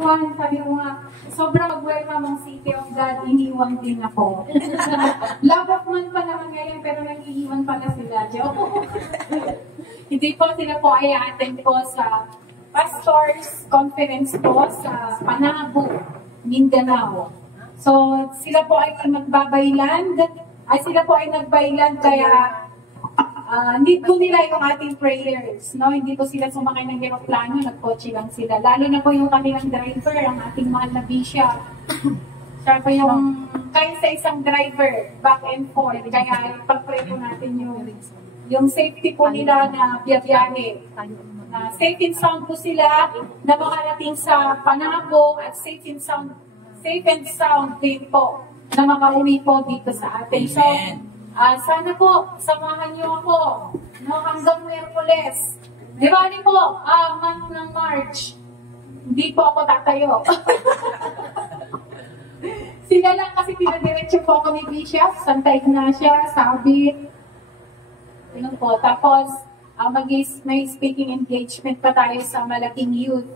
Juan, sabi ko nga, sobrang welcome ang City of God, iniwan din ako. Love of month pa naman ngayon, pero nag-iiwan pala sila. Joke. Hindi po, sila po ay attend ko sa Pastors Conference po sa Panabo, Mindanao. So, sila po ay nagbabayland, kaya need po nila yung ating prayers. No? Hindi po sila sumakay ng aeroplano, nagkotse lang sila. Lalo na po yung kanilang driver, ang ating mahal na bishop. Siya po yung, kahit sa isang driver, back and forth. Kaya pag-pray po natin yung safety po nila na biyabiyahe. Safe and sound po sila na makarating sa Panabo at safe and sound din po na makauwi po dito sa atin. So, sana po, samahan niyo ako, no, hanggang Miyerkules. Di ba po, month ng March, hindi po ako tatayo. Sila lang kasi pinadiretso po ako ni Bishop, Santa Ignacia, Sabit. Yun po. Tapos, may speaking engagement pa tayo sa malaking youth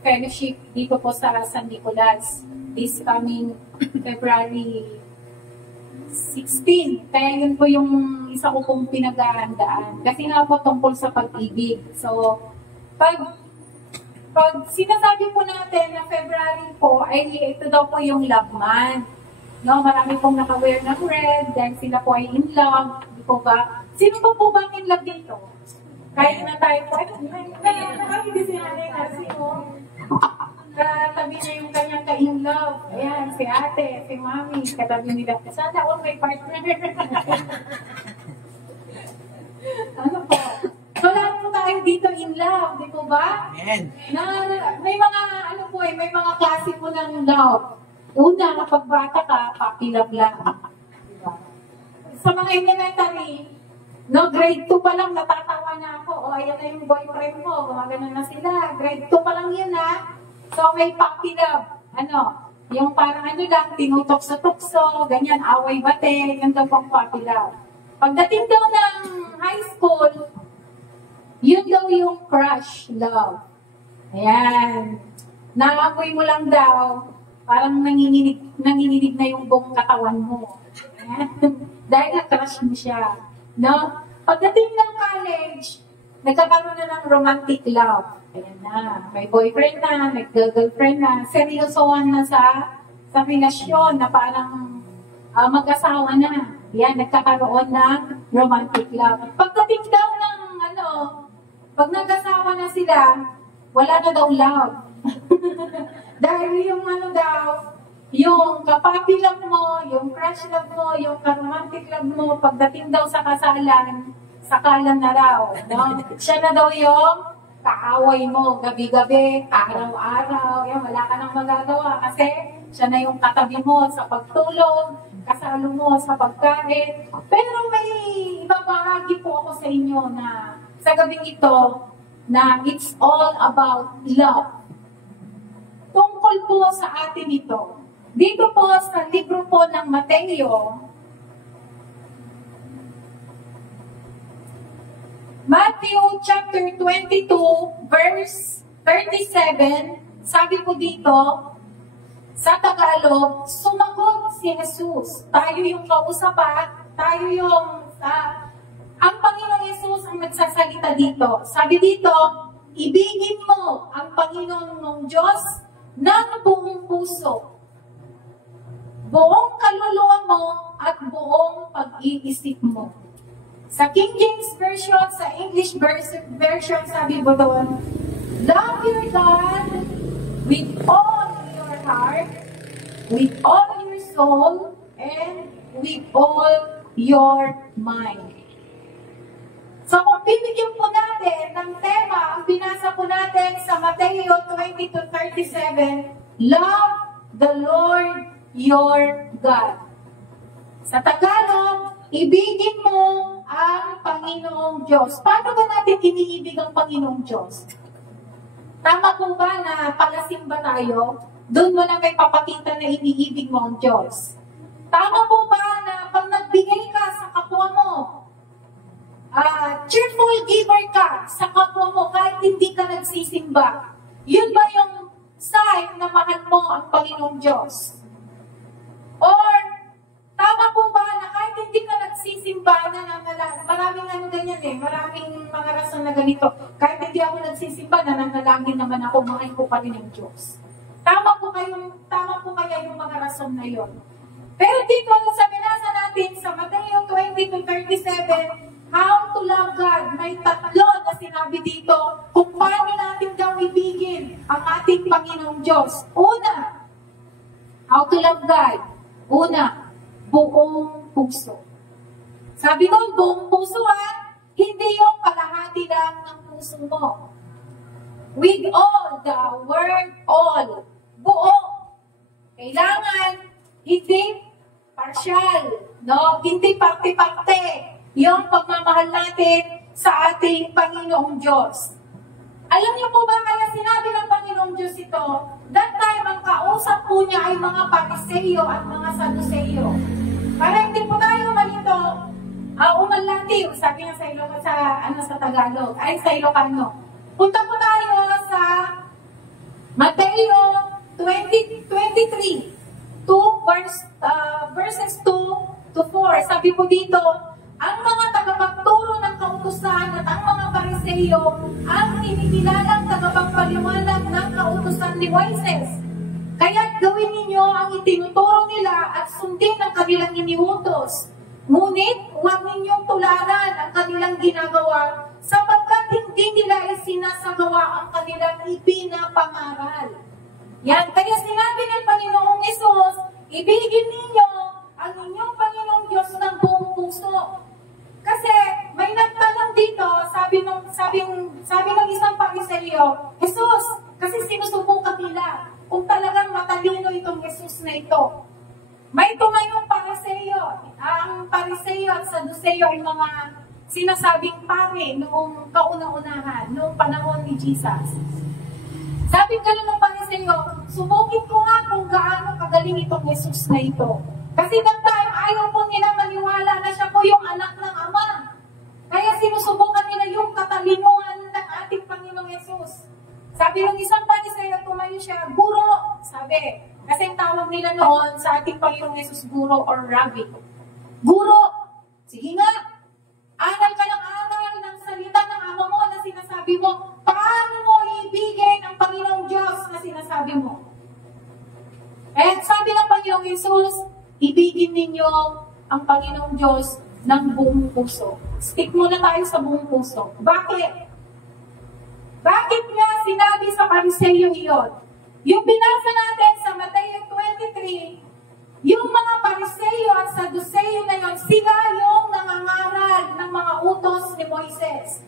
fellowship dito po sa San Nicolas this coming February 16. Kaya yun po yung isa ko pong pinaghahandaan. Kasi nga po tungkol sa pag-ibig. So, pag sinasabi po natin na February po, ay ito daw po yung love month. No, marami pong naka-wear ng red, dahil sila po ay in love. Di po ba? Sino po ba in love dito? Kahit na tayo po, hindi si Nanay Nancy mo. Katabi niya yung kanyang ka-in love. Ayan, si ate, si mami, katabi nila. Sana all may partner. Ano po? Wala po tayo dito in love, di po ba? May mga, may mga klase po ng love. Una, kapag bata ka, papilab lang. Diba? Sa mga elementary, no, grade 2 pa lang, natatawa na ako. O, ayan na yung boyfriend mo. Gumagano na sila. Grade 2 pa lang yun, ha? So, may puppy love. Yung parang lang, tinutok sa tukso, ganyan, away bate, yun daw pang puppy love. Pagdating daw ng high school, yun daw yung crush love. Ayan. Naamoy mo lang daw, parang nanginginig na yung buong katawan mo. Ayan. Dahil na-crush mo siya. No? Pagdating ng college, nagkakaroon na ng romantic love. Ayan na. May boyfriend na, may girlfriend na, seryosohan na sa relasyon na parang mag-asawa na. Yan, nagkakaroon ng romantic love. Pagdating daw ng pag nag-asawa na sila, wala na daw love. Dahil yung yung kapapi love mo, yung crush love mo, yung romantic love mo, pagdating daw sa kasalan, sakalan na raw. No? Siya na daw yung kaaway mo, gabi-gabi, araw-araw, yan, wala ka nang magagawa kasi siya na yung katabi mo sa pagtulog, kasalo mo sa pagkain. Pero may ibabahagi po ako sa inyo na sa gabing ito na it's all about love. Tungkol po sa atin ito. Dito po sa libro po ng Mateo, Matthew chapter 22, verse 37, sabi po dito, sa Tagalog, sumagot si Jesus. Tayo yung kausapan, tayo yung, ang Panginoong Jesus ang nagsasalita dito. Sabi dito, ibigin mo ang Panginoon mong Diyos ng buong puso, buong kaluluwa mo, at buong pag-iisip mo. Sa King James Version, sa English version, sabi mo doon, love your God with all your heart, with all your soul, and with all your mind. So kung bibigyan po natin ng tema, ang binasa po natin sa Mateo 20-37, love the Lord your God. Sa Tagalog, ibigin mo ang Panginoong Diyos. Paano ba natin iniibig ang Panginoong Diyos? Tama po ba na palasimba tayo? Doon mo na may papakita na iniibig mo ang Diyos. Tama po ba na pag nagbigay ka sa kapwa mo, cheerful giver ka sa kapwa mo kahit hindi ka nagsisimba, Yun ba yung sign na mahal mo ang Panginoong Diyos? Or, tama po ba na kahit hindi ka nagsisimba na maraming ano ganyan maraming mga rason na ganito, kahit hindi ako nagsisimba, nananalangin naman ako, mahal ko pa rin ang Diyos. Tama po kaya yung mga rason na yon. Pero dito, sa binasa natin sa Mateo 20:37, how to love God, may tatlo na sinabi dito kung paano natin daw ibigin ang ating Panginoong Diyos. Una, how to love God. Una, buong puso. Sabi nun, buong puso hindi yung kalahati lang ng puso mo. With all, the word all, buo. Kailangan, hindi partial, no? Hindi parte-parte. Yung pagmamahal natin sa ating Panginoong Diyos. Alam niyo po ba kaya sinabi ng Panginoong Diyos ito? That time, ang kausap po niya ay mga Pariseyo at mga Saduseyo. Para hindi po tayo malito, umalati, sabi niya sa Tagalog, ay sa Ilocano. Punta po tayo sa Mateo 20:23, verses 2 to 4. Sabi po dito, ang mga tagapagturo ng kautusan at ang mga Pariseyo ang kinikilalang tagapagpaliwanag ng kautusan ni Moises. Kaya't gawin ninyo ang itinuturo nila at sundin ang kanilang iniutos. Ngunit huwag ninyong tularan ang kanilang ginagawa sapagkat hindi nila isinasagawa ang kanilang ipinapangaral. Yan, kaya sinabi ng Panginoong Hesus, ibigin ninyo ang inyong Panginoong Diyos ng buong puso. Kasi may nagtanong dito, sabi ng isang Pariseyo, Jesus, kasi sinusubukan nila kung talagang matalino itong Jesus na ito. May tumayong Pariseyo. Ang Pariseyo at Saduseyo ay mga sinasabing pare noong kauna-unahan, noong panahon ni Jesus. Sabi ka ng Pariseyo, subukin ko nga kung gaano kagaling itong Jesus na ito. Kasi that time, ayaw po nila maniwala na siya po yung anak ng Ama. Kaya sinusubukan nila yung katalinuhan ng ating Panginoong Yesus. Sabi ng isang Pariseyo, tumayo siya, guro, sabi. Kasi ang tawag nila noon sa ating Panginoong Yesus, guro or rabbi. Guro, sige nga, aral ka ng aral ng salita ng Ama mo na sinasabi mo, paano mo ibigin ang Panginoong Diyos na sinasabi mo? At sabi ng Panginoong Yesus, ibigin ninyo ang Panginoong Diyos ng buong puso. Stick muna tayo sa buong puso. Bakit? Bakit nga sinabi sa Pariseyo iyon? Yung binasa natin sa Mateo 23, yung mga Pariseyo at Saduseyo na yun, sila yung nangangaral ng mga utos ni Moises.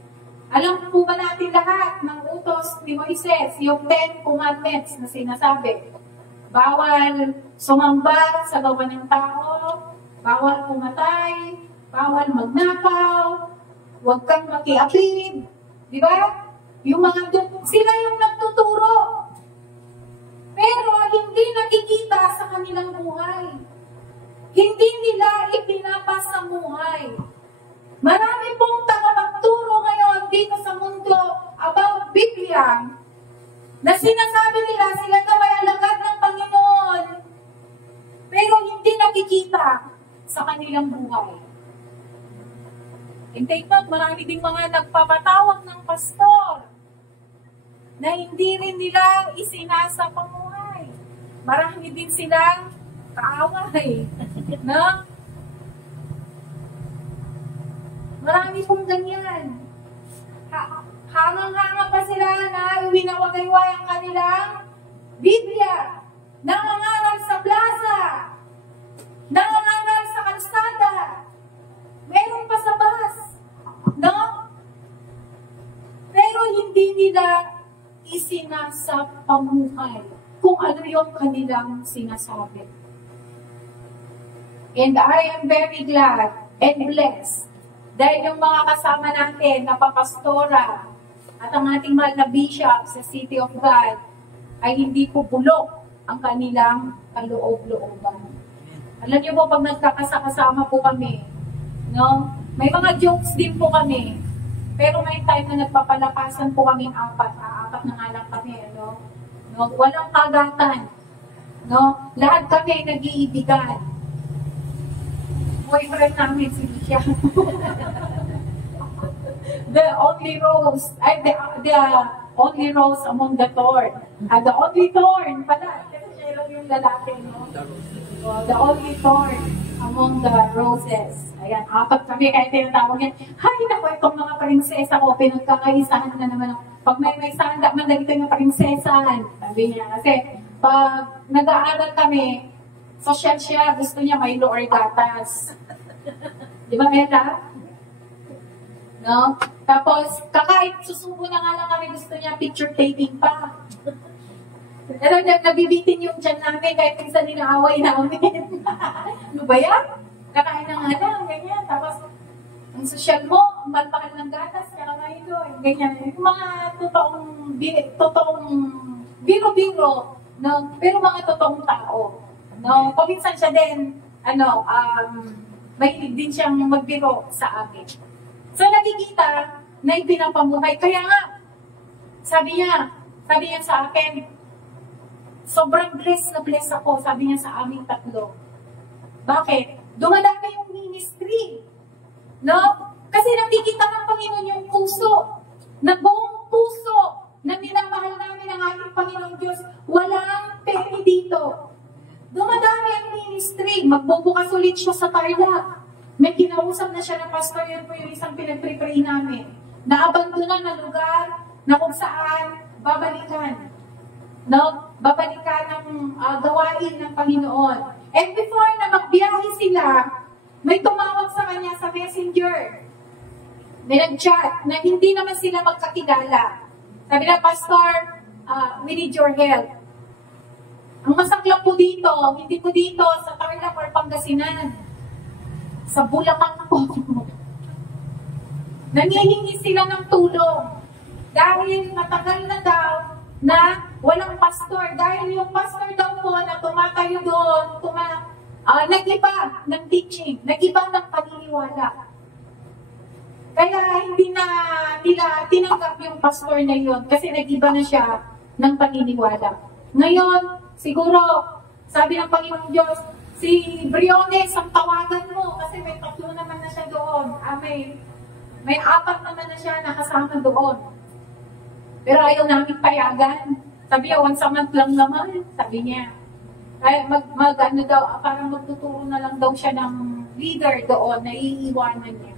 Alam po ba natin lahat ng utos ni Moises, yung 10 Commandments na sinasabi? Bawal sumamba sa gawa ng tao, bawal pumatay, bawal magnakaw, huwag kang makiapid, di ba? Yung mga sila yung nagtuturo. Pero hindi nakikita sa kanilang buhay. Hindi nila ipinapasamuhay. Marami pong tagapagturo ngayon dito sa mundo about Biblia na sinasabi nila sila na may alagad ng Panginoon pero hindi nakikita sa kanilang buhay. And take note, marami ding mga nagpapatawag ng pastor na hindi rin nila isinasa pamuhay. Marami din silang kaaway. No? Marami pong ganyan. Hangang-hanga pa sila na iwinawagayway ang kanilang Biblia. Nangangaral sa plaza. Nangangaral sa kalsada. Meron pa sa bus. No? Pero hindi nila isinasapamuhay kung ano yung kanilang sinasabi. And I am very glad and blessed dahil yung mga kasama natin na papastora at ang ating mahal na bishop sa City of God ay hindi po bulok ang kanilang kaloob-looban. Alam niyo po, pag nagkakasama po kami, no? May mga jokes din po kami. Pero may time na nagpapalapasan po kaming apat na nga lang kami, no? No? Walang kagatan. No? Lahat kami nag-iibigan. Boyfriend namin si Lisha. The only rose, the only rose among the thorn. The only thorn pala. Kasi siya lang yung lalaki, no? The only thorn among the roses. Ayan, apat kami, kaya tinatawag yan. Hay, naku, itong mga prinsesa ko, pinagkakaisahan na naman. Pag may sanda man, dito yung prinsesahan. Sabi niya, kasi pag nag-aaral kami, social siya, gusto niya Milo or gatas. Di ba, Mela? No? Tapos, kakain, susubo na nga lang kami, gusto niya picture taking pa. Pero nabibitin yung tiyan namin, kahit minsan ninaaway namin. Ano ba yan? Kakain na nga lang, ganyan. Tapos, ang social mo, ang malpakal ng gatas, kaya Milo, ganyan. Yung mga totoong biro-biro, no? Pero mga totoong tao. No? Paminsan siya din, mahilig din siyang magbiro sa akin. So, nakikita na ipinapamuhay. Kaya nga, sabi niya sa akin, sobrang blessed na blessed ako, sabi niya sa aming tatlo. Bakit? Dumadami yung ministry. No? Kasi nakikita ng Panginoon yung puso, na buong puso, na minamahal namin ang ating Panginoon Diyos. Walang peri dito. Dumadami ang ministry. Magbubukas ulit siya sa Tarlac. May kinausap na siya ng pastor, yun po yung isang pinag-pray namin. Naabandonan na lugar na kung saan babalikan. No? Babalikan ng gawain ng Panginoon. And before na magbiyahe sila, may tumawag sa kanya sa messenger. May nag-chat na hindi naman sila magkakilala. Sabi na, Pastor, we need your help. Ang masaklap po dito, hindi po dito sa Tarlac or Pangasinan. Sa Bulacan po. Nangihingi sila ng tulong. Dahil matagal na daw na walang pastor. Dahil yung pastor daw po na tumatayo doon, nag-iba ng teaching, nag-iba ng paniniwala. Kaya hindi na nila tinanggap yung pastor na yun kasi nag-iba na siya ng paniniwala. Ngayon, siguro, sabi ng Panginoong Diyos, si Briones, ang tawagan mo, kasi may 3 naman na siya doon. May 4 naman na siya nakasama doon. Pero ayaw namin payagan. Sabi niya, once a month lang naman, sabi niya. Kaya parang magtuturo na lang daw siya ng leader doon, na iiwanan niya.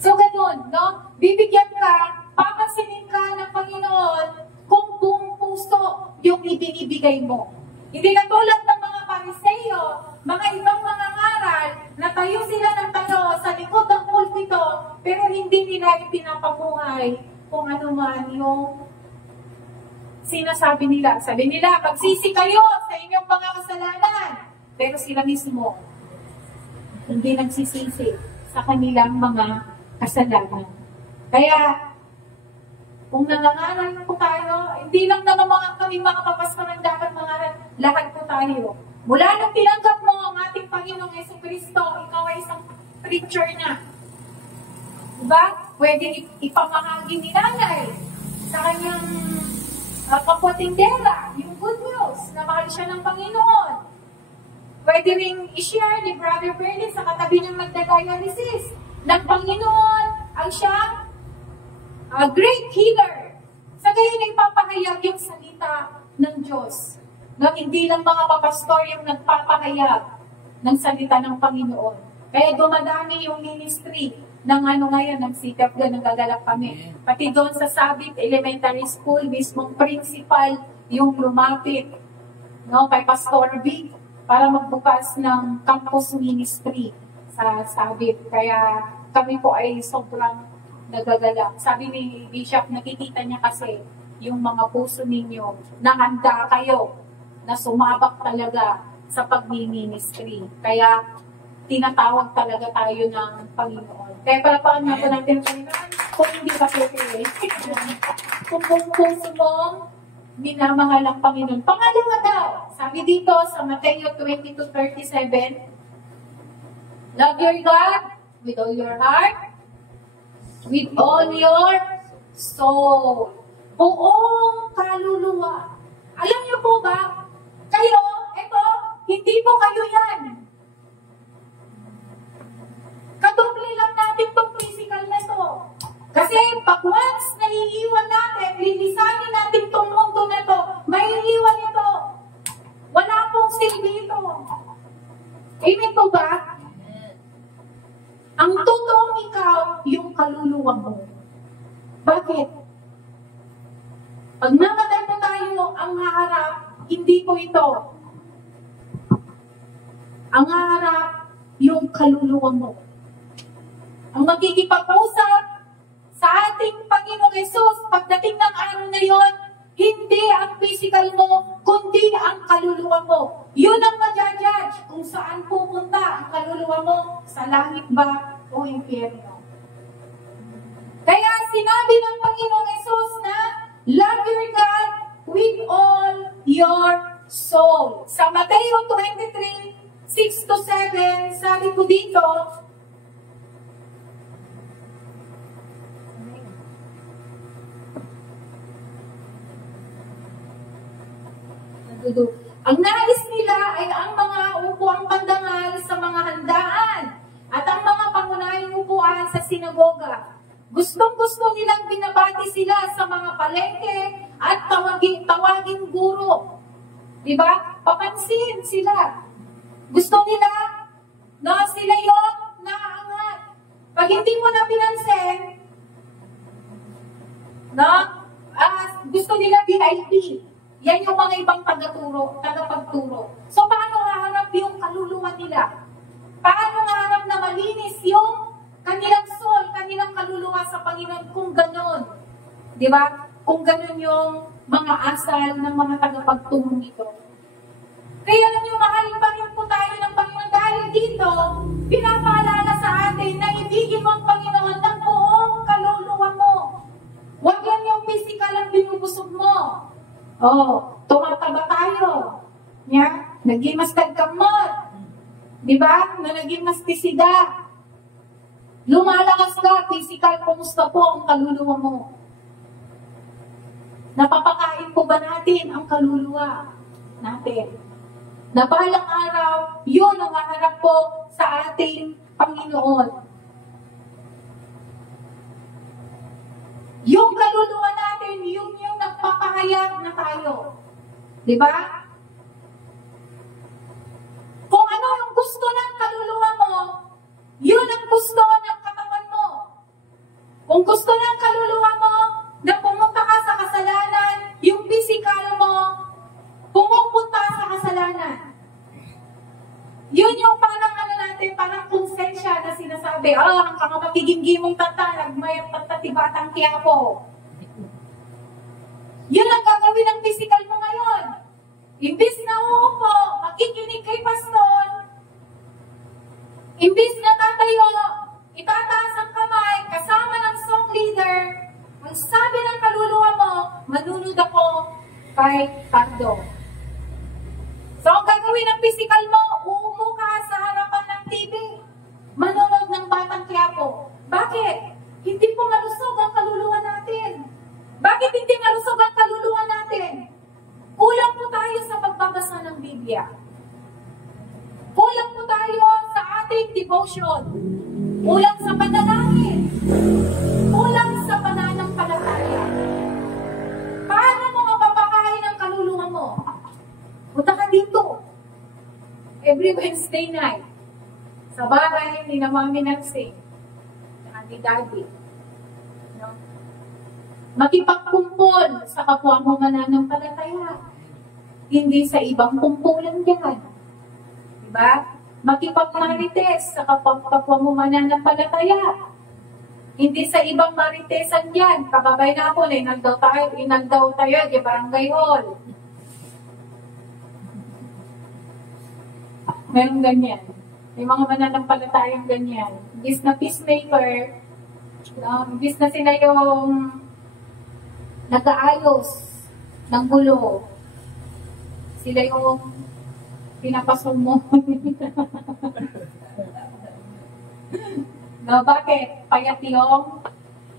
So, ganun, no? Bibigyan ka, papansinin ka ng Panginoon kung buong puso yung ibinibigay mo. Hindi na tulad ng mga Pariseo, mga ibang mga ngaral, na tayo sila ng tayo sa likod ng pulpito, pero hindi nila ipinapamuhay kung ano man yung sinasabi nila. Sabi nila, magsisi kayo sa inyong mga kasalanan. Pero sila mismo, hindi nagsisisi sa kanilang mga kasalanan. Kaya, kung nangangaral po tayo, hindi lang naman kami mga papastoran dapat mangaral, lahat po tayo. Mula nung tinanggap mo ang ating Panginoong Jesucristo, ikaw ay isang preacher na. Diba? Pwede ipamahagi ni nanay sa kanyang kapatindera, yung good news, na mahal siya ng Panginoon. Pwede rin i-share ni Brother Berlin sa katabi niyang magda-dialysis ng Panginoon ang siyang great healer. Sa gayon nagpapahayag yung salita ng Diyos. No, hindi lang mga papastor yung nagpapahayag ng salita ng Panginoon. Kaya dumadami yung ministry ng ngayon, ng sikap doon, nagagalak kami. Pati doon sa Sabit Elementary School, mismong principal yung lumapit, no, kay Pastor B para magbukas ng campus ministry sa Sabit. Kaya kami po ay sobrang nagagalak. Sabi ni Bishop, nakikita niya kasi yung mga puso ninyo na handa kayo na sumabak talaga sa pag-ministry. Kaya tinatawag talaga tayo ng Panginoon. Kaya palapaan nga po natin ang Panginoon kung hindi pa pwede. Kung puso mong minamahal ang Panginoon. Pangalawa daw, sabi dito sa Mateo 22:37, love your God with all your heart, with all your soul. Buong kaluluwa. Alam niyo ang haharap, hindi po ito. Ang haharap, yung kaluluwa mo. Ang magkikipag-usap sa ating Panginoong Hesus, pagdating ng araw na yon, hindi ang physical mo, kundi ang kaluluwa mo. Yun ang ma-judge kung saan pupunta ang kaluluwa mo, sa langit ba o impyerno. Kaya sinabi ng Panginoong Hesus na, love your God with all your soul. Sa Mateo 23, 6-7, sabi ko dito, ang nais nila ay ang mga upuang pandangal sa mga handaan at ang mga pangunahing upuan sa sinagoga. Gustong-gusto nilang binabati sila sa mga palengke at tawaging guro. Diba? Papansin sila. Gusto nila na sila yung naaangat. Pag hindi mo na pinansin, gusto nila VIP. Yan yung mga ibang tagapagturo. So, paano haharap yung kaluluwa nila? Paano haharap na malinis yung kanilang soul, kanilang kaluluwa sa Panginoon kung ganon? Di ba? Kung ganon yung mga asal ng mga tagapagturo nito. Kaya alam nyo, mahal pa rin po tayo ng Panginoon dahil dito, pinapaalala sa atin na ibigin mo ang Panginoon ng buong kaluluwa mo. Huwag yan yung physical ang binubusog mo. Tumataba tayo. Naging mas tagkamot. Diba? Na naging mas tisida. Lumalakas ka, physical, kumusta po ang kaluluwa mo? Napapakain po ba natin ang kaluluwa natin? Na balang araw, yun ang haharap po sa ating Panginoon. Yung kaluluwa natin, yun yung nagpapahayag na tayo. Diba? Kung ano yung gusto ng kaluluwa mo, yun ang gusto ng katawan mo. Kung gusto ng kaluluwa mo na pumunta ka sa kasalanan, yung physical mo, pumupunta sa kasalanan. Yun yung parang parang konsensya na sinasabi, ang magiging-gimong tata, nagmayang tatatibatang Quiapo. Yun ang gagawin ng physical mo ngayon. Imbis na uupo, makikinig kay pastor, imbis na tatayo, itataas ang kamay, kasama ng song leader, ang sabi ng kaluluwa mo, manunod ako kay Tando. So, ang gagawin ng physical mo, uupo ka sa harapan ng TV, manonood ng Batang Quiapo. Bakit? Hindi po malusog ang kaluluwa natin. Bakit hindi malusog ang kaluluwa natin? Kulang po tayo sa pagbabasa ng Biblia. Kulang po tayo sa ating devotion. Kulang sa panalangin. Kulang sa pananampalataya. Paano mo mapapakain ang kaluluwa mo? Punta ka dito. Every Wednesday night. Sa bahay ni na Mami Nancy. Ni Daddy. No? Makipagkumpol sa kapwa mo mananampalataya. Hindi sa ibang kumpulan yan. Diba? Makipagmarites sa kapwa mo mananampalataya. Hindi sa ibang maritesan yan. Kababay na ako, inagdaw tayo, di barangay hall. Meron ganyan. May mga mananampalatayang ganyan. Imbis na peacemaker, imbis na sila yung nag-aayos ng gulo, sila yung pinapasok mo. No, bakit? Payat yung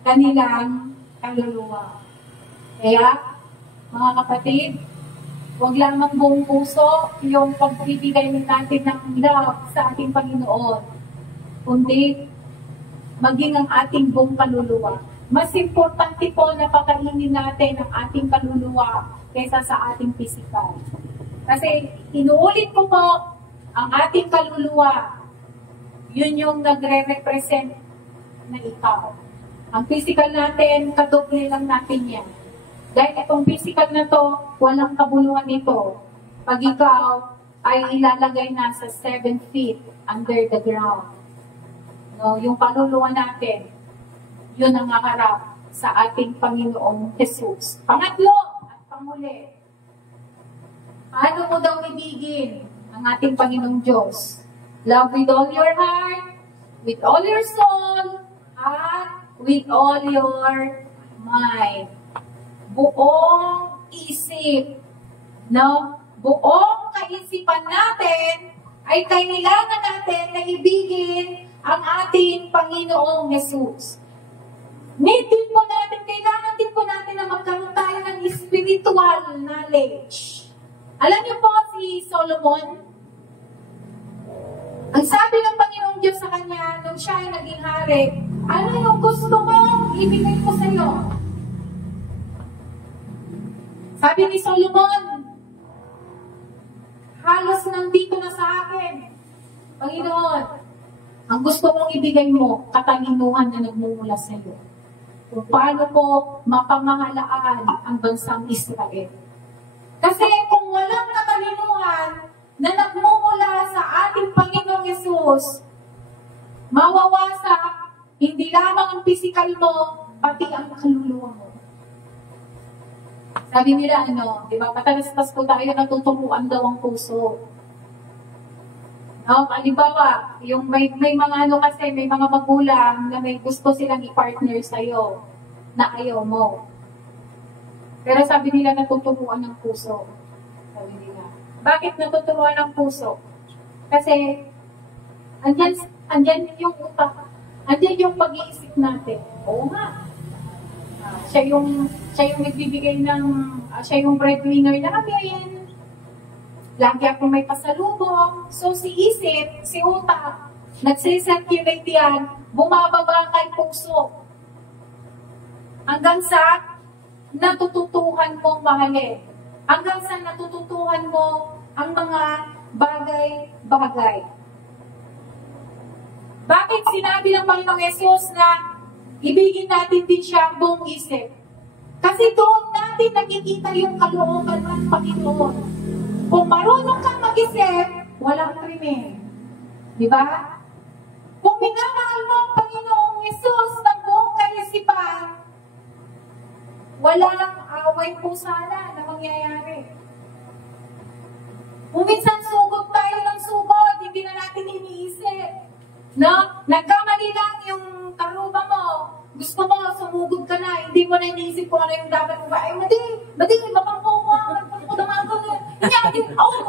kanilang kaluluwa. Kaya, mga kapatid, huwag lamang buong puso yung pagbibigay natin ng love sa ating Panginoon, kundi maging ang ating buong kaluluwa. Mas importante po na pakainin natin ang ating kaluluwa kaysa sa ating physical. Kasi inuulit ko po, ang ating kaluluwa, yun yung nagre-represent na ikaw. Ang physical natin, kadoble lang natin yan. Dahil itong physical na to, walang kabuluhan nito. Pag ikaw ay ilalagay na sa 7 feet under the ground. No, yung kaluluwa natin, yun ang haharap sa ating Panginoong Jesus. Pangatlo at panghuli, paano mo daw ibigin ang ating Panginoong Diyos? Love with all your heart, with all your soul, at with all your mind. Buong isip, no? Buong kaisipan natin ay kailangan natin na ibigin ang ating Panginoong Jesus. Kailangan din po natin na magkaroon tayo ng spiritual knowledge. Alam niyo po si Solomon, ang sabi ng Panginoong Diyos sa kanya, nung siya ay naging hari, ano yung gusto mong ibigay ko sa iyo? Sabi ni Solomon, halos nandito na sa akin, Panginoon, ang gusto mong ibigay mo, katalinuhan na nagmumula sa iyo. Kung paano po mapamahalaan ang bansang Israel. Kasi kung walang katalinuhan na nagmumula sa ating Panginoong Yesus, mawawasak hindi lamang ang physical mo, pati ang kaluluwa mo. Sabi nila, di ba, patalastas po tayo, natuturuan daw ang puso. No, halimbawa, yung may mga kasi, may mga magulang na may gusto silang i-partner sa'yo na ayaw mo. Pero sabi nila, natuturuan ng puso. Sabi nila. Bakit natuturuan ng puso? Kasi, andyan yung utak. Andyan yung pag-iisip natin. Oo nga. Siya yung nagbibigay ng, siya yung breadwinner namin. Lagi ako may pasalubong. So, si isip, si utak, nagsisirculate yan, bumababa kay puso. Hanggang sa natututuhan mong mahalin. Hanggang sa natututuhan mo ang mga bagay-bagay. Bakit sinabi ng Panginoong Yesus na ibigin natin din siya ang buong isip? Kasi doon natin nakikita yung kalooban ng Panginoon. Kung marunong kang mag-isip, walang krimen. Di ba? Kung minamahal mo ang Panginoong Yesus ng buong kaisipan, walang away po sana na mangyayari. Kung minsan sugod tayo ng sugod, hindi na natin iniisip. No? Nagkamali lang yung karuba mo. Gusto mo, sumugod ka na. Hindi mo na iniisip kung ano yung dapat mo ba. Ay, madi, mapangkuha. Hindi,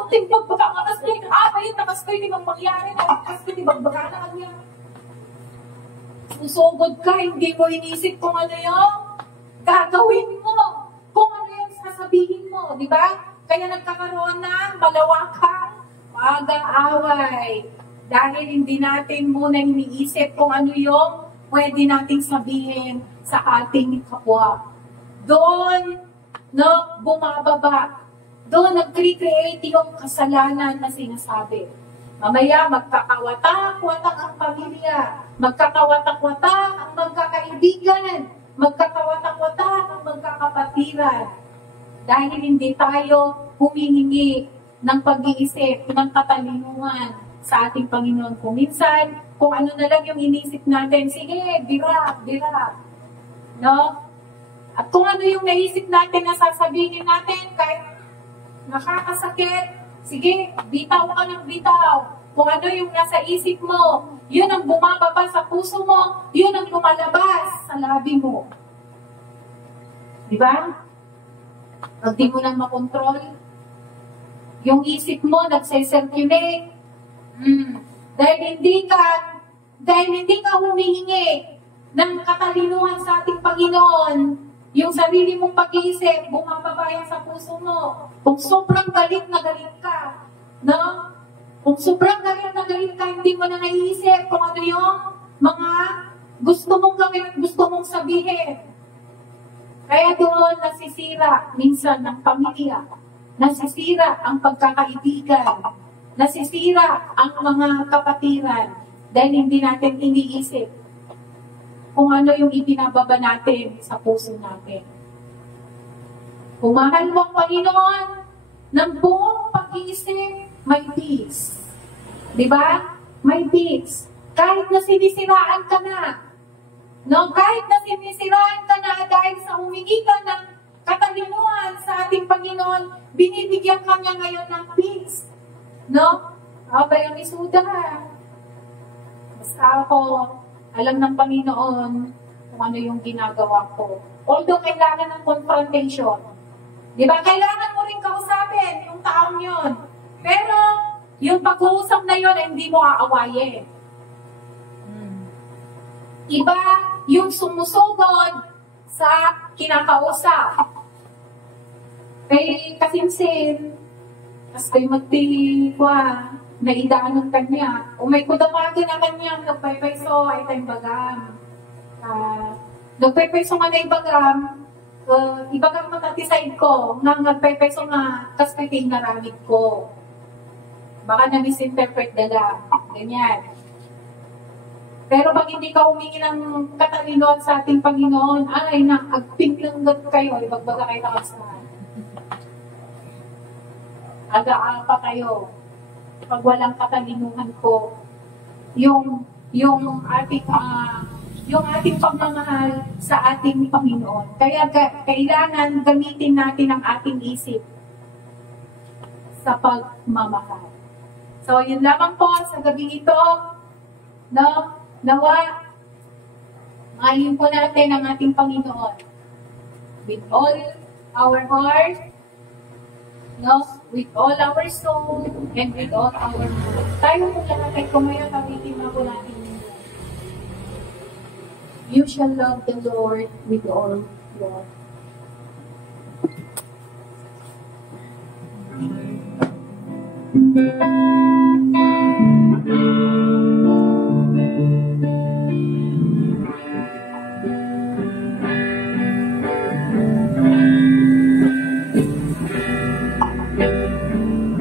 ting pagbagakakas ko yung apayin, takas ko yung magyari na, takas ko yung bagbagakakas niya. Susugod ka, hindi mo inisip kung ano yung gagawin mo, kung ano yung sasabihin mo, di ba? Kaya nagkakaroon ng malawakang mag-aaway. Dahil hindi natin muna iniisip kung ano yung pwede nating sabihin sa ating kapwa. Doon, bumababa. Doon nag-recreate yung kasalanan na sinasabi. Mamaya, magkakawatak-watak ang pamilya. Magkakawatak-watak ang magkakaibigan. Magkakawatak-watak ang magkakapatiran. Dahil hindi tayo humihingi ng pag-iisip, ng katalinuhan sa ating Panginoon. Kung minsan, kung ano na lang yung inisip natin, sige, bira. No? At kung ano yung naisip natin na sasabihin natin, kahit nakakasakit, sige, bitaw ka ng bitaw. Kung ano yung nasa isip mo, yun ang bumababa sa puso mo, yun ang lumalabas sa labi mo. Diba? Pag di mo nang makontrol, yung isip mo nagse-circulate. Dahil hindi ka humihingi ng katalinuhan sa ating Panginoon, yung sarili mong pag-iisip, bumababa yan sa puso mo. Kung sobrang galit na galit ka, no? Kung sobrang galit na galit ka, hindi mo na naiisip kung ano yung mga gusto mong gawin, gusto mong sabihin. Kaya doon nasisira minsan ng pamilya, nasisira ang pagkakaibigan, nasisira ang mga kapatiran dahil hindi natin iniisip kung ano yung ipinababa natin sa puso natin. Kung mahal mo ang Panginoon, ng buong pag-iisip, may peace. Di ba? May peace. Kahit na sinisiraan ka na, no? Kahit na sinisiraan ka na dahil sa humingi ka ng katalinuhan sa ating Panginoon, binibigyan ka niya ngayon ng peace. No? Abay ang isuda. Basta ako, alam ng Panginoon kung ano yung ginagawa ko. Although kailangan ng confrontation. Di ba? Kailangan mo rin kausapin yung taong yun. Pero, yung pag-uusap na yun, hindi mo aawayin. Iba yung sumusugod sa kinakausap. Kay kasinsin, as kay magtikwa, naidaanan kanya. O may kudamagin na kanya, nagpaypayso, ay tayong bagam. Nagpaypayso nga na ibagam, ibagam matatiside ko, nga nagpaypayso nga, kas may naramid ko. Baka na-misinterpret dala. Ganyan. Pero pag hindi ka humingi ng katalinuhan sa ating Panginoon, ay agpinglanggat kayo, ibagbaga kayo nakasahan. Aga-apa kayo. Pag walang katalinuhan ko, yung ating pagmamahal sa ating Panginoon. Kaya kailangan gamitin natin ang ating isip sa pagmamahal. So, yun lamang po sa gabing ito, no? Nawa, mahalin po natin ang ating Panginoon with all our heart, no? With all our soul, and with all our mind. Tayo po lahat ay kumayo, tawitin na po natin. You shall love the Lord with all your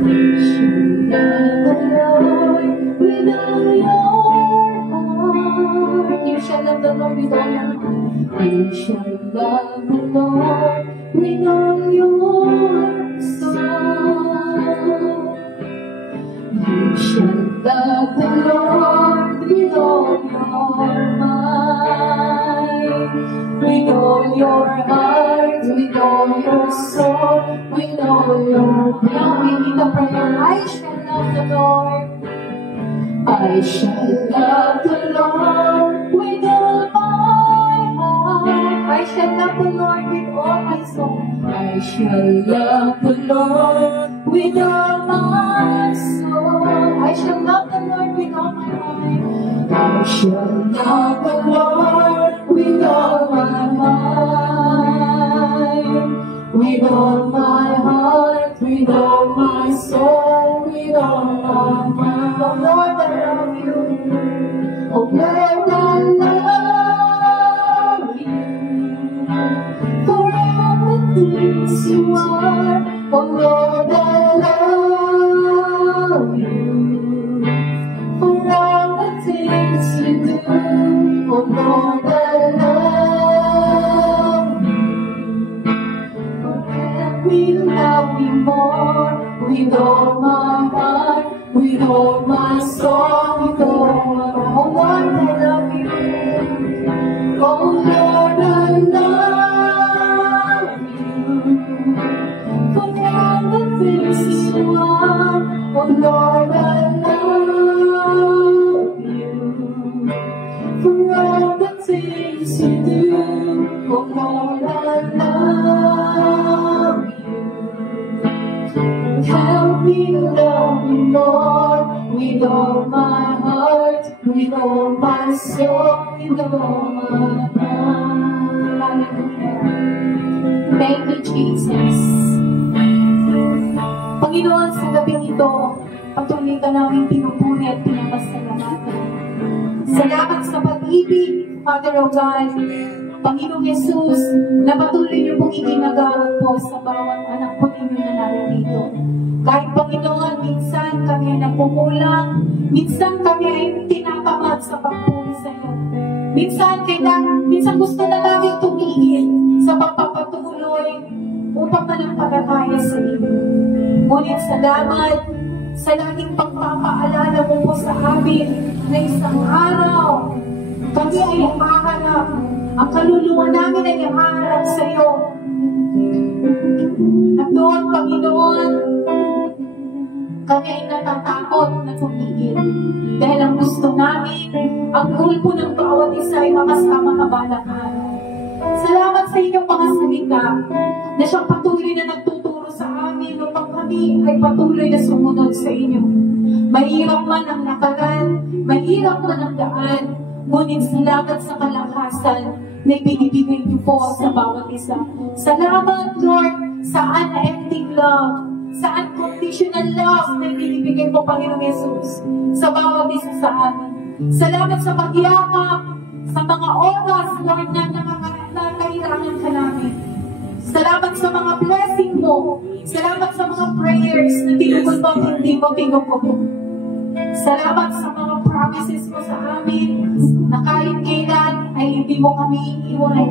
You shall love the Lord with all your heart. You shall love the Lord with all your soul. You shall love the Lord with all your mind, with all your heart, with all your soul, with all your mind. We need a prayer. I shall love the Lord. I shall love the Lord with all my heart. I shall love the Lord with all my soul. I shall love the Lord with all my soul. I shall love the Lord with all my mind. I shall love the Lord with all my mind, with all my heart, with all my soul, with all my mind. Oh Lord, I love you. Oh Lord, I love you. For all the things you are. Oh Lord, I love you. For all the things you do. Oh Lord, I love you. For let me love you more. With all my heart, with all my soul, with all my mind. Oh Lord, I love you. Oh Lord, I love you. For all the things you are. Oh Lord, I love you. For all the things you do. Oh Lord, I love you. Help me love you, Lord, with all my heart, with all my soul, with all my mind. Thank you, Jesus. Panginoon, sa gabing ito, patuloy ka namin pinupuri at pinapasalamatan. Salamat sa pag-ibig, Father of God. Panginoong Jesus, na patuloy niyo pong iginagawad po sa bawat anak po ninyo na narito. Kahit Panginoon, minsan kami ay nagpumulang, minsan kami ay tinatamad sa pagpuri sa iyo. Minsan gusto na namin tumigil sa pagpapatuloy upang pagpapanampalataya sa iyo. Ngunit salamat sa laging pagpapaalala mo po sa amin na isang araw kami ay haharap. Ang kaluluwa namin ay haharap sa iyo. At doon, Panginoon, kami ay natatakot na tumigil. Dahil ang gusto namin, ang goal po ng bawat isa ay makasama ka balang araw. Salamat sa inyong mga salita na siyang patuloy na nagtuturo sa amin upang kami ay patuloy na sumunod sa inyo. Mahirap man ang lakaran, mahirap man ang daan, ngunit salamat sa kalakasan na ibinibigay niyo po sa bawat isa. Salamat, Lord, sa unending love, sa unconditional love na ibinibigay mo, Panginoong Yesus, sa bawat isa sa amin. Salamat sa pagyakap, sa mga oras, Lord, na nakakailangan ka namin. Salamat sa mga blessing mo. Salamat sa mga prayers na tinukol mo, hindi mo tinukol. Salamat sa mga promises mo sa amin na kahit kailan ay hindi mo kami iiwan.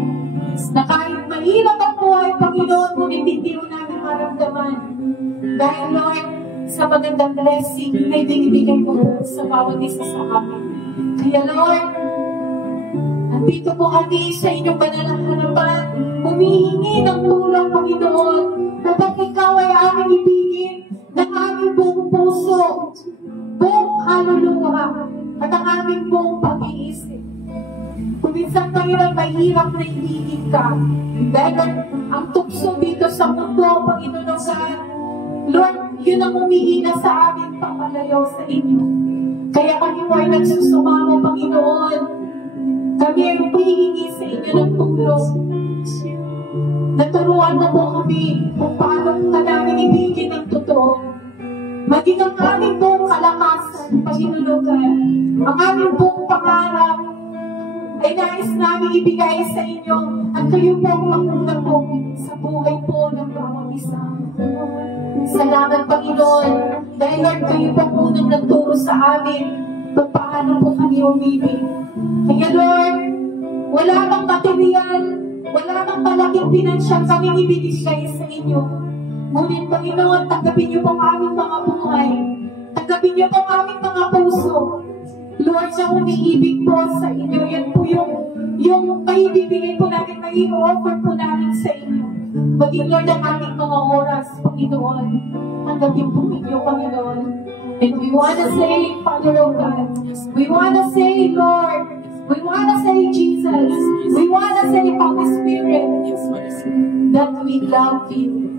Na kahit mahirap ang buhay, Panginoon, ngunit hindi mo namin maramdaman. Dahil, Lord, sa magandang blessing na ibinibigay mo sa bawat isa sa amin. Kaya, Lord, nandito po kami sa inyong banal na harapan, humihingi ng tulong, Panginoon, upang ikaw ay aming ibigin ng aming buong puso, buong kaluluwa, at ang aming buong pag-iisip. Kung minsan, Panginoon, mahirap na ibigin ka, dahil ang tukso dito sa mundo, Panginoon, Lord, yun ang umihina sa amin papalayo sa inyo. Kaya kami po ay nagsusumamo, Panginoon. Kami ay humihingi sa inyo ng tulong. Naturuan mo po kami kung paano ka namin ibigin ng totoo. Maging ang aming buong kalakasan, Panginoon, ang aming buong pangarap ay nais namin ibigay sa inyo at kayo po ang makunang po sa buhay po ng bawat isa. Salamat, Panginoon, dahil Lord, kayo po unang nagturo sa amin kung paano po kami umibig. Kaya Lord, wala bang material, wala bang malaking pinansyal kaming ibinigay sa inyo. Ngunit, Panginoon, tanggapin niyo po ang aming mga buhay. Tanggapin niyo po ang aming mga puso. Lord, sa umiibig po sa inyo, yan po yung maibibigay po namin, mai-offer po namin sa inyo. Maging, Lord, ang aming mga oras, Panginoon. Tanggapin po ninyo, Panginoon. And we want to say, Father of God, we want to say, Lord, we want to say, Jesus, we want to say, Holy Spirit, that we love you.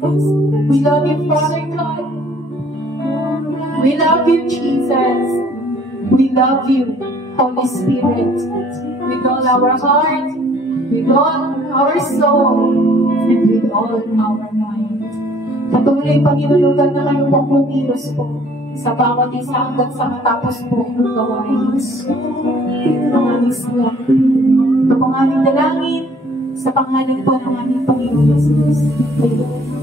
We love you, Father God. We love you, Jesus. We love you, Holy Spirit, with all our heart, with all our soul, and with all our mind. Patuloy, Panginoon, na kayo pong kumilos po sa bawat isa hanggang sa matapos po ang gawain. Ang aming sila. Ito pong aming dalangin sa pangalan po ng aming Panginoon Jesus. Amen.